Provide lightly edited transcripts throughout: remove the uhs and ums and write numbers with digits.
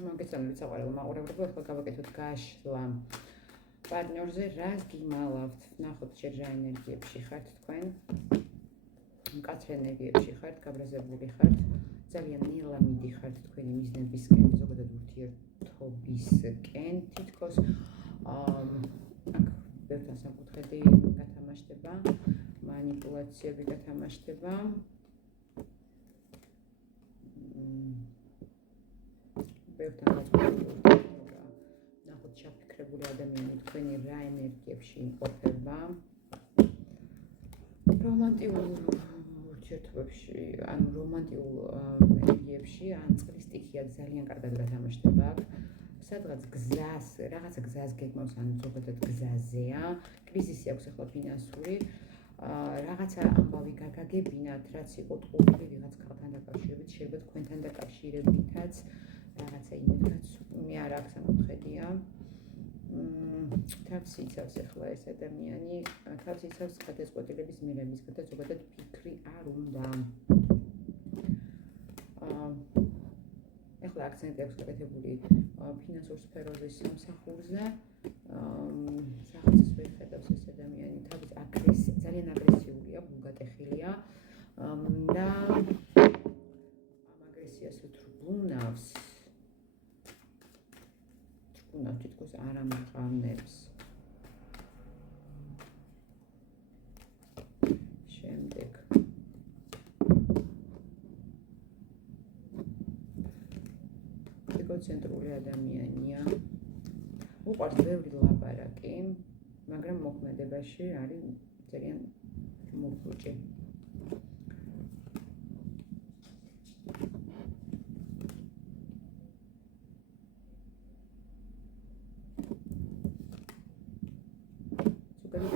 მოგეწონებით საყვარელო მაყურებლებო, ახლა გავაკეთოთ გაშლა პარტნიორზე, რას გიმალავთ, ნახოთ ჯერ რა ენერგიებში ხართ თქვენ, მკაცრ ენერგიებში ხართ, გაბრაზებული ხართ, ძალიან ნელა მიდიხართ თქვენი მიზნებისკენ, ზოგადად ურთიერთობისკენ, თითქოს აქ ბევრთან სამკუთხედი გათამაშდება, манипуляციები გათამაშდება. ბევრთან გაწყვეტილება, ნახოთ ჩაფიქრებული ადამიანი თქვენი რა ენერგიებში იმყოფება. რომანტიულ ურთიერთობებში, ანუ რომანტიულ ენერგიებში, ან წყლის სტიქია ძალიან კარგად გათამაშდება აქ. სადღაც გზას, რაღაცა გზას გეგმავს, ან ზოგადად გზაზეა, კრიზისი აქვს ახლა ფინანსური, რაღაცა ამბავი გაგაგებინათ, რაც იყო ტყუილი ვიღაც ქალთან დაკავშირებით, შეიძლება თქვენთან დაკავშირებითაც, რაღაცა იმედაც, მე არ აქვს სამკუთხედია. თავს იცავს ახლა ეს ადამიანი, თავს იცავს გადაწყვეტილების მიღებისგან და ზოგადად ფიქრი არ უნდა. ახლა აქცენტი აქვს გაკეთებული ფინანსურ სფეროების სამსახურზე. სახელმწიფოს ვერ ხედავს ეს ადამიანი, თავის ძალიან აგრესიულია, გულგატეხილია და ამ აგრესიას უთრგუნავს თითქოს არ ამაყანებს. შემდეგ ეგოცენტრული ადამიანია, უყვარს ბევრი ლაპარაკი, მაგრამ მოქმედებაში არის ძალიან მურწუჭი.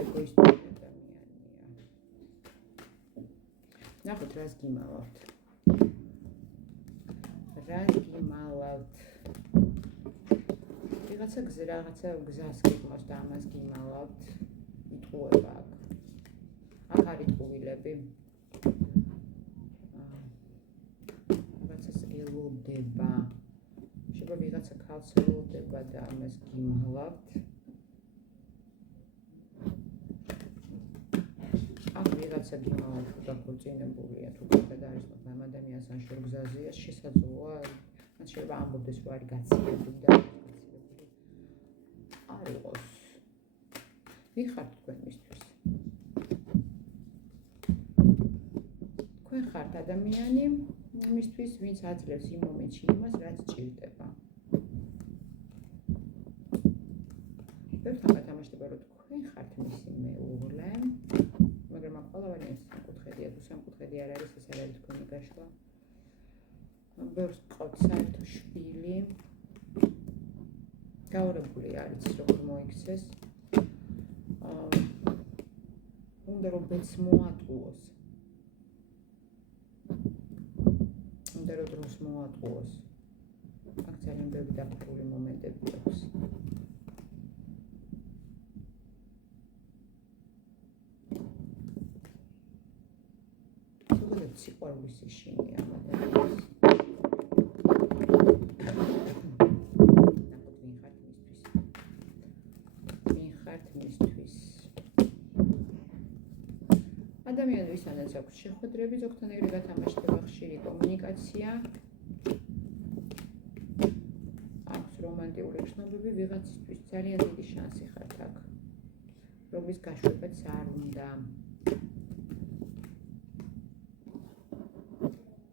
ეგოისტური ადამიანია. ნახოთ რას გიმალავთ. რაღაცა გზას გეგმავს და ამას გიმალავთ, იტყუება აქ. აქ არის ტყუილები. რაღაცას ელოდება. შეიძლება ვიღაცა ქალს ელოდება და ამას გიმალავთ. აქ ვიღაცა გიმალავთ, თუ დაქორწინებულია, თუ კარგად არის ამ ადამიანს ან შორგზაზეა, შესაძლოა, ან შეიძლება ამბობდეს, რომ არის გაცილებული და არ იყოს. ვინ ხართ თქვენ მისთვის? თქვენ ხართ ადამიანი, მისთვის, ვინც აძლევს იმ მომენტში იმას, რაც ჭირდება. ბევრთან გათამაშდება, რომ თქვენ ხართ მისი მეუღლე, მაგრამ აქ ყველაფერი სამკუთხედია, თუ სამკუთხედი არ არის, ეს არ არის თქვენი გაშლა. ბევრს გყავთ საერთო შვილი. გაურებული არის როგორ მოიქცეს. უნდა რომ ბედს მოატყუოს. უნდა რომ დროს მოატყუოს. აქ ძალიან ბევრი დაფარული მომენტები აქვს. ზოგადად სიყვარულის შინია ამ ადამიანს. ადამიანი ვისთანაც აქვს შეხვედრები, ზოგთან ეგრე გათამაშდება ხშირი კომუნიკაცია. აქვს რომანტიული ხსნობები, ვიღაცისთვის ძალიან დიდი შანსი ხართ აქ, რომლის გაშვებაც არ უნდა.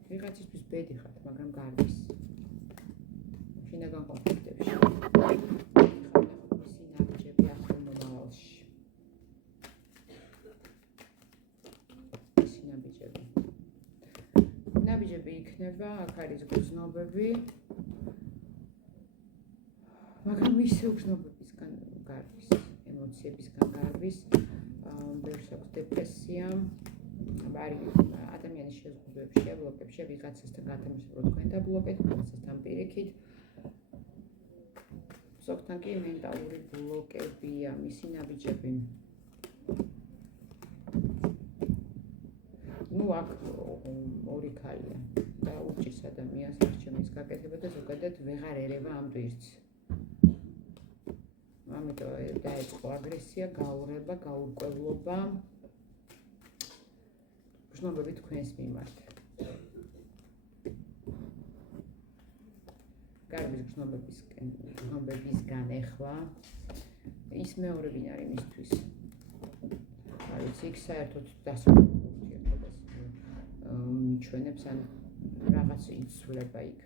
ვიღაცისთვის ბედი ხართ, მაგრამ გარბის. შინაგან კონფლიქტებში. ნაბიჯები იქნება, აქ არის გრძნობები, მაგრამ ისე გრძნობებისგან გარბის, ემოციებისგან გარბის, ბევრს აქვს დეპრესია, არის ადამიანის შეზღუდვებში, ბლოკებში, ვიღაცასთან გათამაშება, რომ თქვენ დაბლოკეთ, ვიღაცასთან პირიქით. ზოგთან კი მენტალური ბლოკებია, მისი ნაბიჯები. ნუ აქ ორი ქალია. და უჭირს ადამიანს არჩევნის გაკეთება და ზოგადად ვეღარ ერევა ამ ტვირთს. ამიტომ დაიწყო აგრესია, გაურება, გაურკვევლობა. გრძნობები თქვენს მიმართ. გარბის გრძნობებისგან ეხლა ის მეორე ვინ არის მისთვის. არის იქ საერთოდ დასრულებულ ურთიერთობას მიჩვენებს ან რაღაც იცვლება იქ.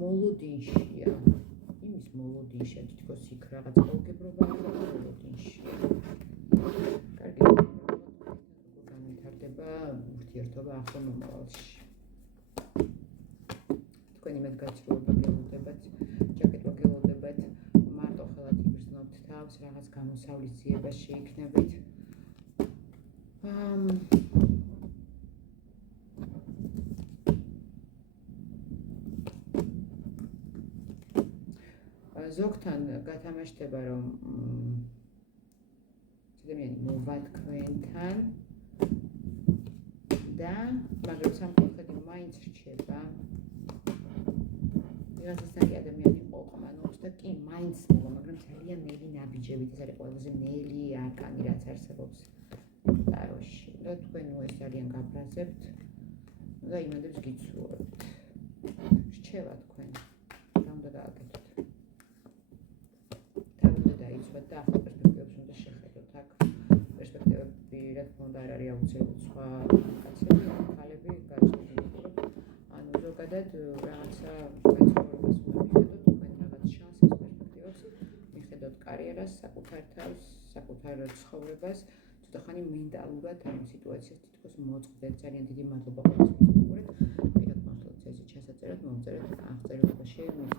მოლოდინშია. იმის მოლოდინშია, თითქოს იქ რაღაც ყოველგებრობა მოლოდინშია. კარგი, განვითარდება ურთიერთობა ახლო მომავალში. თქვენი მედგაცრუება გელოდებათ, ჯაკეტვა გელოდებათ, მარტო ხელად იგრძნობთ თავს, რაღაც გამოსავლის ძიება შეიქმნებით. ზოგთან გათამაშდება, რომ ადამიანი მოვა თქვენთან და მაგრამ სამწუხაროდ მაინც რჩება. ვიღაცასთან კი ადამიანი ყოყმანობს და კი მაინც მოვა, მაგრამ ძალიან ნელი ნაბიჯებით, ეს არის ყველაზე ნელი არკანი, რაც არსებობს ტაროში. და თქვენ ეს ძალიან გაბრაზებთ და იმედებს გიცულებთ. რჩება თქვენ, რა უნდა გააკეთოთ? დაიცვათ და ახალ პერსპექტივებს უნდა შეხედოთ. აქ პერსპექტივები რა თქმა უნდა არ არის აუცილებლად სხვა კაცები, ხალები გაჩნდებიან. ანუ ზოგადად რაღაცა განსხვავებას უნდა მიხედოთ, თქვენ რაღაც შანსებს, პერსპექტივებს, მიხედოთ კარიერას, საკუთარ თავს, საკუთარ ცხოვრებას, ცოტა ხანი მენტალურად ამ სიტუაციას თითქოს მოწყდეთ. ძალიან დიდი მადლობა ყველას, ვინც მოგურეთ. მიგეთ მართლაც ეს ჩასაწერად, მომწერეთ აღწერილობაში, მიგეთ